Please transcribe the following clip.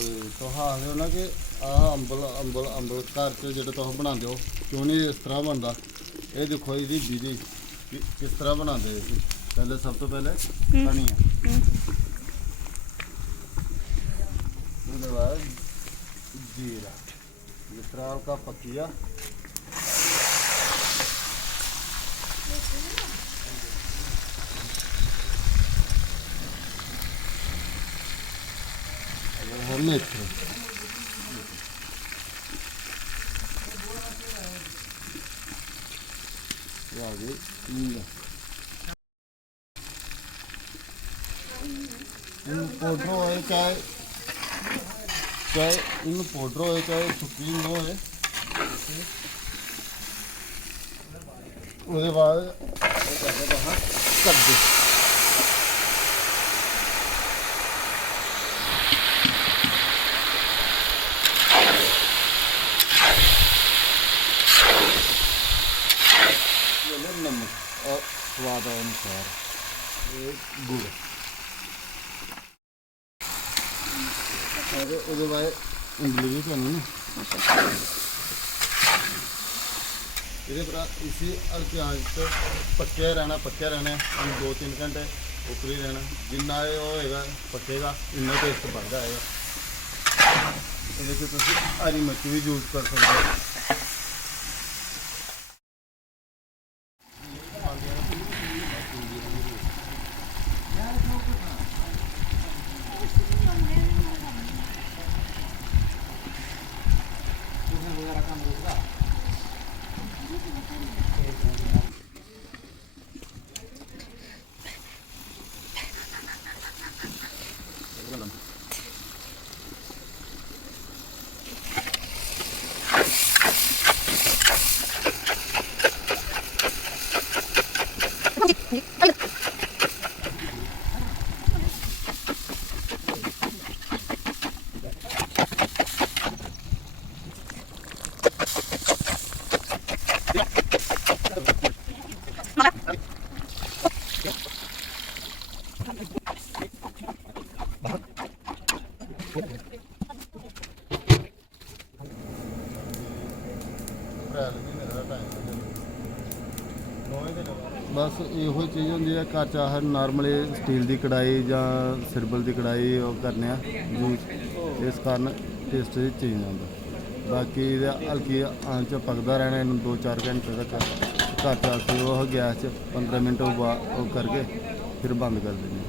आखते हो ना कि अंबल अंबल अंबल घर च जो तुम बनाते हो क्यों नहीं इस तरह बनता। ये देखो ये विधि किस तरह बनाते इसी। पहले सब तो पहले धनिया, उसके बाद जीरा, जिस तरह हल्का पकिया, मेथी, आगे पाउडर हो चाहे चाहे इन पाउडर हो चाहे सुक्की इन हो। उसके बाद कद्दू, नमक और स्वाद अनुसार गुड़, और उसके बाद इमली भी पानी ना ये पर इसी हल्की आंच पर पक्या रहना हम 2-3 घंटे ऊपर ही रहना। जिन्ना ये होएगा पकेगा इन्ना टेस्ट बढ़ता है। ये हरी मिर्च भी यूज कर सकते हो। बस यो चीज़ होंगी है घर च नॉर्मली स्टील की कढ़ाई या सिरबल की कढ़ाई करने यूज, इस कारण टेस्ट चेंज आता। बाकी हल्की आंच पकता रहना 2-4 घंटे तक। घर च अस गैस 15 मिनट करके फिर बंद कर देंगे।